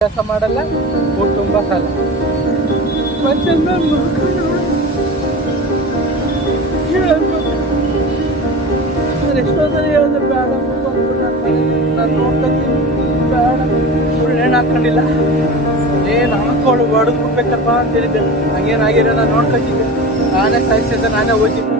ಕೆಲಸ ಮಾಡಲ್ಲ, ಊಟ ತುಂಬಾ ಸಾಲ ಮನುಷ್ಯನ ಎಷ್ಟೊಂದು ಹೇಳಿದ್ರೆ ಬೇಡ ನಾನು ನೋಡ್ಕೊತೀನಿ, ಬೇಡ ಸುಳ್ಳೇನು ಹಾಕೊಂಡಿಲ್ಲ, ಏನು ಹಾಕೊಂಡು ಹೊಡೆದು ಬಿಡ್ಬೇಕಪ್ಪ ಅಂತ ಹೇಳಿದ್ದೆ. ಹಂಗೇನಾಗಿರೋ ನಾನು ನೋಡ್ಕೊತಿದ್ದೆ, ನಾನೇ ಸಾಯಿಸಿದ್ದೆ, ನಾನೇ ಹೋಗಿದ್ದೆ.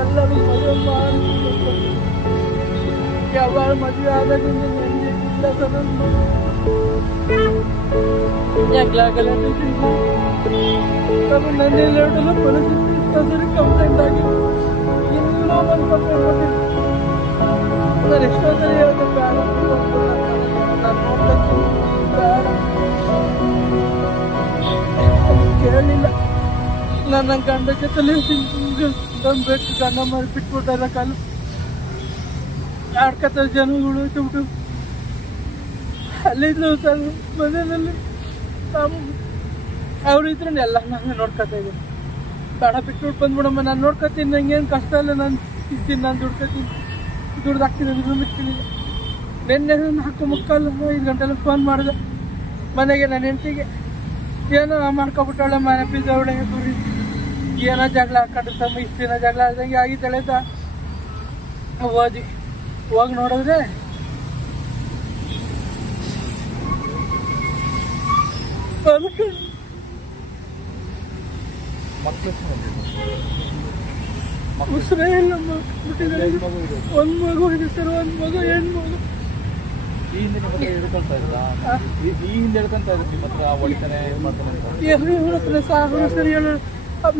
ಎಲ್ಲರೂ ಯಾವಾಗ ಮದುವೆ ಆದಾಗಿಂದ ನೆಮ್ಮದಿಯಿಲ್ಲ ಸರ್. ಯಾಕಲಾಗಲ್ಲ ನನ್ನೆಲ್ಲರೂ ಪೊಲೀಸ್ ಕಂಪ್ಲೇಂಟ್ ಆಗಿ ಇನ್ನೂ ಒಂದು ಕಂಪ್ಲೇಂಟ್ ನಾನು ಎಷ್ಟೋ ಸಲ ಹೇಳಿದೆ ಬೇಡ ನಾನು ನೋಡ್ತೀನಿ, ಬೇಡ ಕೇಳಿಲ್ಲ. ನನ್ನ ಗಂಡ ಜೊತೆಲಿ ಬೇಕು ಗಂಡ ಮಾಡಿ ಬಿಟ್ಬಿಟ್ಟಾರ ಕಾಲ ಆಡ್ಕತ್ತಾರೆ ಜನಗಳು ಬಿಟ್ಟು ಅಲ್ಲಿದ್ರು ಸರ್ ಮನೆಯಲ್ಲಿ ಅವ್ರಿದ್ರು ಎಲ್ಲ ನಾನು ನೋಡ್ಕೊತಾ ಇದ್ದೀನಿ. ಬೇಡ ಬಿಟ್ಬಿಟ್ಟು ಬಂದ್ಬಿಡಮ್ಮ, ನಾನು ನೋಡ್ಕೊತೀನಿ, ನಂಗೇನು ಕಷ್ಟ ಇಲ್ಲ, ನಾನು ಇದ್ದೀನಿ, ನಾನು ದುಡ್ಕೊತೀನಿ, ದುಡ್ದು ಹಾಕ್ತೀನಿ ಅಂದ್ರೂ ಬಿಟ್ಟಿಲ್ಲ. ನಿನ್ನೆ 4:45 ಗಂಟೆಲ್ಲ ಫೋನ್ ಮಾಡಿದೆ ಮನೆಗೆ, ನನ್ನ ಹೆಂಡತಿಗೆ ಏನೋ ಮಾಡ್ಕೊಬಿಟ್ಟಾಳೆ, ಮನೆ ಪಿಜ್ಜಾವಳೆ ಗುರಿ ಏನೋ ಜಗಳ ಹಾಕೊಂಡಿರ್ತಾವೆ, ಇಷ್ಟು ದಿನ ಜಗಳ ಆದಂಗೆ ಆಗಿದ್ದಾಳೆ ಅಂತ ಹೋಗಿ ನೋಡಿದ್ರೆ ಉಸಿರೇ ಇಲ್ಲ, ಒಂದು ಮಗು ಇದೆ ಸರ್, ಒಂದು ಮಗು ಹೆಣ್ಮಗು. ಸಾಗರು ಸರಿ ಹೇಳ,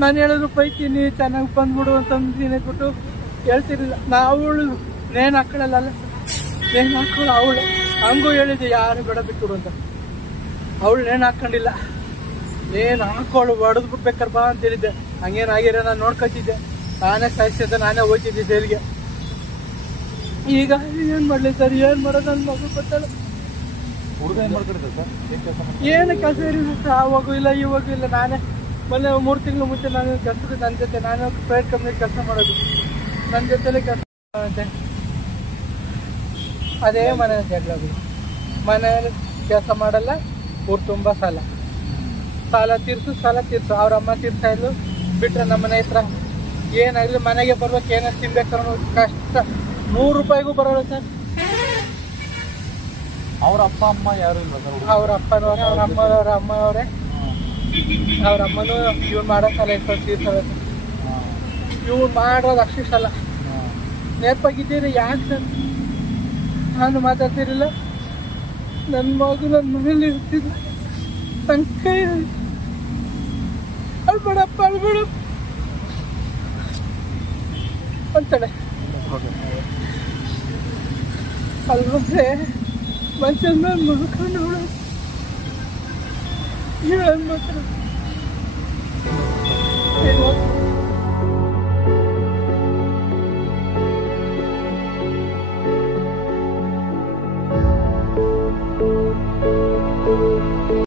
ನಾನು ಹೇಳಿದ್ರು ಬೈತೀನಿ, ಚೆನ್ನಾಗಿ ಬಂದ್ಬಿಡು ಅಂತಂದು ಬಿಟ್ಟು ಹೇಳ್ತಿರ್ಲಿಲ್ಲ. ಅವಳು ನೇಣು ಹಾಕೊಳ್ಳಲ್ಲ, ನೇಣು ಹಾಕೊಳ್ಳ ಅವಳು, ಹಂಗೂ ಹೇಳಿದ್ದೆ ಯಾರು ಬೇಡ ಬಿಟ್ಬಿಡು ಅಂತ. ಅವಳು ನೇಣು ಹಾಕೊಂಡಿಲ್ಲ, ನೇಣು ಹಾಕೊಳ್ಳು ಹೊಡೆದು ಬಿಡ್ಬೇಕಪ್ಪ ಅಂತ ಹೇಳಿದ್ದೆ. ಹಂಗೇನಾಗಿರೋ ನಾನು ನೋಡ್ಕೊತಿದ್ದೆ, ನಾನೇ ಸಾಯಿಸಿದ್ದೆ, ನಾನೇ ಹೋಗ್ತಿದ್ದೆ ಜೈಲಿಗೆ. ಈಗ ಏನ್ ಮಾಡ್ಲಿ ಸರ್, ಏನ್ ಮಾಡೋದು, ನನ್ನ ಮಗು ಗೊತ್ತಲ್ಲ. ಏನು ಕೆಲಸ ಇರಲಿಲ್ಲ ಸರ್, ಆವಾಗೂ ಇಲ್ಲ ಇವಾಗೂ ಇಲ್ಲ. ನಾನೇ ಮೊನ್ನೆ 3 ತಿಂಗಳು ಮುಂಚೆ ನಾನು ಕೆಲಸಕ್ಕೆ ನನ್ನ ಜೊತೆ, ನಾನು ಪ್ರೈವೇಟ್ ಕಂಪ್ನಿಗೆ ಕೆಲಸ ಮಾಡೋದು, ನನ್ನ ಜೊತೆಲೆ ಕೆಲಸ ಅಂತೆ. ಅದೇ ಮನೆ ಜಗಳ, ಮನೆಯಲ್ಲಿ ಕೆಲಸ ಮಾಡಲ್ಲ, ಊರು ತುಂಬ ಸಾಲ ತೀರ್ಸು. ಅವ್ರ ಅಮ್ಮ ತೀರ್ಸ್ತಾ ಇದ್ಲು, ಬಿಟ್ರೆ ನಮ್ಮ ಮನೆ ಹತ್ರ ಏನಾಗಲಿ ಮನೆಗೆ ಬರ್ಬೇಕು, ಏನಾದ್ರು ತಿನ್ಬೇಕು ಅನ್ನೋ ಕಷ್ಟ. 100 ರೂಪಾಯಿಗೂ ಬರೋಲ್ಲ ಸರ್. ಅವ್ರ ಅಪ್ಪ ಅಮ್ಮ ಯಾರು ಇಲ್ಲ ಸರ್? ಅವ್ರ ಅಪ್ಪನವ್ರೆ, ಅವ್ರ ಅಮ್ಮನವರೇ. ಅವ್ರ ಅಮ್ಮನೂ ಇವ್ರು ಮಾಡೋ ಸಾಲ ಎಷ್ಟು ತೀರ್ಸಲ್ಲ, ಇವ್ರು ಮಾಡೋದು ಅಷ್ಟೇ ಸಾಲ. ನೇರ್ಪಾಗಿದ್ದೀರಿ ಯಾಕೆ ಸರ್? ನಾನು ಮಾತಾಡ್ತಿರಲಿಲ್ಲ, ನನ್ನ ಮಗು ನನ್ನ ಮನೇಲಿ ಇರ್ತಿದ್ದ, ನನ್ನ ಕೈ ಅಳ್ಬೇಡಪ್ಪ ಅಂತಾಳೆ. ಅಲ್ವಂದ್ರೆ ಮನುಷ್ಯನ ನೋಡ್ಕೊಂಡು ಹೇಳೋದು ಮಾತ್ರ